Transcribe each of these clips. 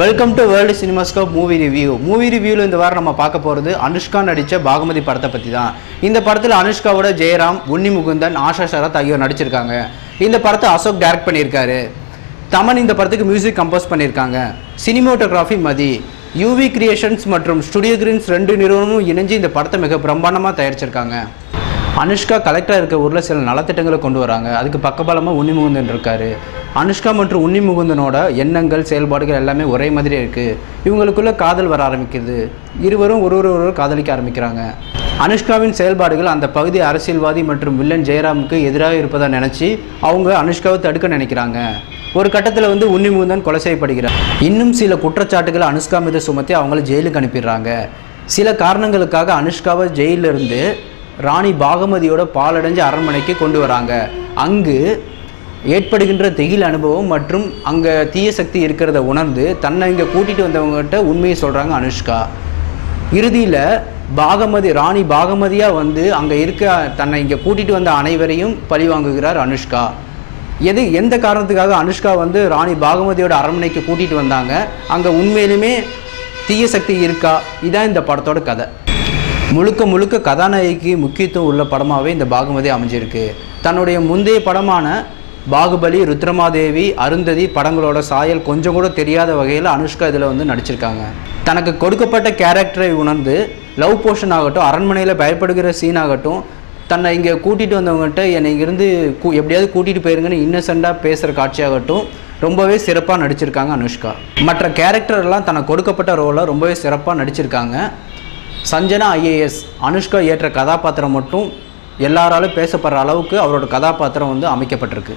Welcome to world cinemascope movie review. Movie ரிவ்யூவில் இந்த வாரம் நம்ம பார்க்க போகிறது அனுஷ்கா நடித்த பாகுமதி படத்தை பற்றி தான். இந்த படத்தில் அனுஷ்காவோட ஜெயராம், உன்னி முகுந்தன், ஆஷா சரத் ஆகியோர் நடிச்சிருக்காங்க. இந்த படத்தை அசோக் டைரக்ட் பண்ணியிருக்காரு. தமன் இந்த படத்துக்கு மியூசிக் கம்போஸ் பண்ணியிருக்காங்க. சினிமோட்டோகிராஃபி மதி. யூவி கிரியேஷன்ஸ் மற்றும் ஸ்டுடியோ கிரீன்ஸ் ரெண்டு நிறுவனமும் இணைஞ்சு இந்த படத்தை மிக பிரம்மாண்டமாக தயாரிச்சிருக்காங்க. அனுஷ்கா கலெக்டராக இருக்க ஊரில் சில நலத்திட்டங்களை கொண்டு வராங்க. அதுக்கு பக்கபலமாக உன்னி முகுந்தன் இருக்கார். அனுஷ்கா மற்றும் உன்னி முகுந்தனோட எண்ணங்கள், செயல்பாடுகள் எல்லாமே ஒரே மாதிரி இருக்குது. இவங்களுக்குள்ள காதல் வர ஆரம்பிக்குது. இருவரும் ஒருவர் காதலிக்க ஆரம்பிக்கிறாங்க. அனுஷ்காவின் செயல்பாடுகள் அந்த பகுதி அரசியல்வாதி மற்றும் வில்லன் ஜெயராமுக்கு எதிராக இருப்பதாக நினச்சி அவங்க அனுஷ்காவை தடுக்க நினைக்கிறாங்க. ஒரு கட்டத்தில் உன்னி முகுந்தன் கொலை செய்யப்படுகிறார். இன்னும் சில குற்றச்சாட்டுகளை அனுஷ்கா மீது சுமத்தி அவங்கள ஜெயிலுக்கு அனுப்பிடுறாங்க. சில காரணங்களுக்காக அனுஷ்காவை ஜெயிலிருந்து ராணி பாகமதியோட பாலடைஞ்ச அரண்மனைக்கு கொண்டு வராங்க. அங்கு ஏற்படுகின்ற திகில் அனுபவம் மற்றும் அங்கே தீய சக்தி இருக்கிறத உணர்ந்து தன்னை இங்கே கூட்டிகிட்டு வந்தவங்ககிட்ட உண்மையை சொல்கிறாங்க அனுஷ்கா. இறுதியில் ராணி பாகமதியாக அங்கே இருக்க தன்னை இங்கே கூட்டிகிட்டு வந்த அனைவரையும் பழிவாங்குகிறார் அனுஷ்கா. எந்த காரணத்துக்காக அனுஷ்கா ராணி பாகமதியோட அரண்மனைக்கு கூட்டிகிட்டு வந்தாங்க, அங்கே உண்மையிலுமே தீய சக்தி இருக்கா? இதான் இந்த படத்தோட கதை. முழுக்க கதாநாயகிக்கு முக்கியத்துவம் உள்ள படமாகவே இந்த பாகுமதி அமைஞ்சிருக்கு. தன்னுடைய முந்தைய படமான பாகுபலி, ருத்ரமாதேவி, அருந்ததி படங்களோட சாயல் கொஞ்சம் கூட தெரியாத வகையில் அனுஷ்கா இதில் நடிச்சிருக்காங்க. தனக்கு கொடுக்கப்பட்ட கேரக்டரை உணர்ந்து லவ் போர்ஷன் ஆகட்டும், அரண்மனையில் பயப்படுகிற சீன் ஆகட்டும், தன்னை இங்கே கூட்டிகிட்டு வந்தவங்ககிட்ட என்னை இங்கிருந்து எப்படியாவது கூட்டிகிட்டு போயிருங்கன்னு இன்னசென்ட்டாக பேசுகிற காட்சியாகட்டும் ரொம்பவே சிறப்பாக நடிச்சிருக்காங்க அனுஷ்கா. மற்ற கேரக்டர்லாம் தனக்கு கொடுக்கப்பட்ட ரோலை ரொம்பவே சிறப்பாக நடிச்சிருக்காங்க. சஞ்சனா ஐஏஎஸ் அனுஷ்கா ஏற்ற கதாபாத்திரம் மட்டும் எல்லாராலும் பேசப்படுற அளவுக்கு அவரோட கதாபாத்திரம் அமைக்கப்பட்டிருக்கு.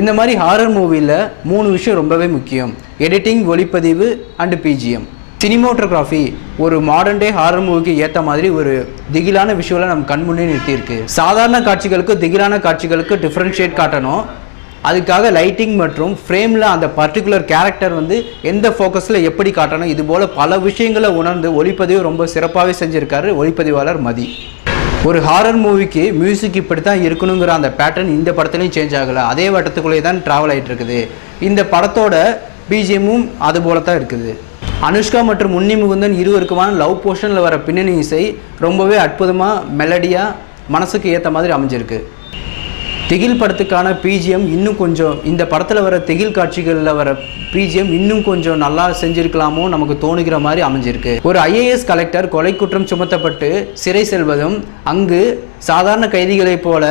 இந்த மாதிரி ஹாரர் மூவியில் 3 விஷயம் ரொம்பவே முக்கியம்: எடிட்டிங், ஒளிப்பதிவு அண்டு பிஜிஎம். சினிமோட்டோகிராஃபி ஒரு மாடர்ன் டே ஹாரர் மூவிக்கு ஏற்ற மாதிரி ஒரு திகிலான விஷுவலை நம்ம கண்முன்னே நிறுத்தியிருக்கு. சாதாரண காட்சிகளுக்கு திகிலான காட்சிகளுக்கு டிஃப்ரென்ஷியேட் காட்டணும். அதுக்காக லைட்டிங் மற்றும் ஃப்ரேமில் அந்த பர்டிகுலர் கேரக்டர் எந்த ஃபோக்கஸில் எப்படி காட்டணும், இது போல் பல விஷயங்களை உணர்ந்து ஒளிப்பதிவு ரொம்ப சிறப்பாகவே செஞ்சுருக்காரு ஒளிப்பதிவாளர் மதி. ஒரு ஹாரர் மூவிக்கு மியூசிக் இப்படி தான் இருக்கணுங்கிற அந்த பேட்டர்ன் இந்த படத்துலையும் சேஞ்ச் ஆகலை. அதே வட்டத்துக்குள்ளே தான் ட்ராவல் ஆகிட்டு இருக்குது. இந்த படத்தோட பிஜிஎம்மும் அது போல தான் இருக்குது. அனுஷ்கா மற்றும் உன்னி முகுந்தன் இருவருக்குமான லவ் போர்ஷனில் வர பின்னணி இசை ரொம்பவே அற்புதமாக மெலடியாக மனசுக்கு ஏற்ற மாதிரி அமைஞ்சிருக்கு. திகில் படத்துக்கான பிஜிஎம் இன்னும் கொஞ்சம், இந்த படத்தில் வர திகில் காட்சிகளில் வர பிஜிஎம் இன்னும் கொஞ்சம் நல்லா செஞ்சுருக்கலாமோ நமக்கு தோணுகிற மாதிரி அமைஞ்சிருக்கு. ஒரு ஐஏஎஸ் கலெக்டர் கொலை குற்றம் சுமத்தப்பட்டு சிறை செல்வதும், அங்கு சாதாரண கைதிகளைப் போல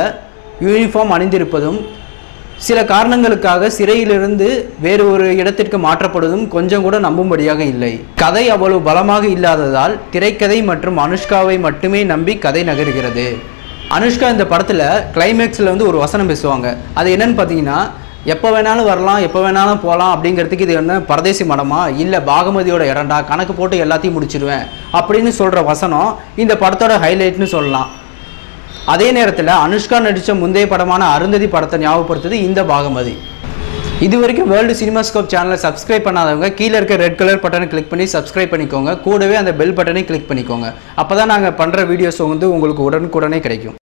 யூனிஃபார்ம் அணிந்திருப்பதும், சில காரணங்களுக்காக சிறையிலிருந்து வேறு ஒரு இடத்திற்கு மாற்றப்படுவதும் கொஞ்சம் கூட நம்பும்படியாக இல்லை. கதை அவ்வளவு பலமாக இல்லாததால் திரைக்கதை மற்றும் அனுஷ்காவை மட்டுமே நம்பி கதை நகர்கிறது. அனுஷ்கா இந்த படத்தில் கிளைமேக்ஸில் ஒரு வசனம் பேசுவாங்க. அது என்னன்னு பார்த்தீங்கன்னா, எப்போ வேணாலும் வரலாம், எப்போ வேணாலும் போகலாம் அப்படிங்கிறதுக்கு இது என்ன பரதேசி மடமா, இல்லை பாகமதியோட இடண்டா, கணக்கு போட்டு எல்லாத்தையும் முடிச்சிடுவேன் அப்படின்னு சொல்கிற வசனம் இந்த படத்தோட ஹைலைட்னு சொல்லலாம். அதே நேரத்தில் அனுஷ்கா நடித்த முந்தைய படமான அருந்ததி படத்தை ஞாபகப்படுத்துது இந்த பாகமதி. இது வரைக்கும் வேர்ல்டு சினிமாஸ்கோப் சேனலை சப்ஸ்கிரைப் பண்ணாதவங்க கீழே இருக்க ரெட் கலர் பட்டனை கிளிக் பண்ணி சப்ஸ்கிரைப் பண்ணிக்கோங்க. கூடவே அந்த பெல் பட்டனை கிளிக் பண்ணிக்கோங்க. அப்போ தான் நாங்கள் பண்ணுற வீடியோஸ் உங்களுக்கு உடனுக்குடனே கிடைக்கும்.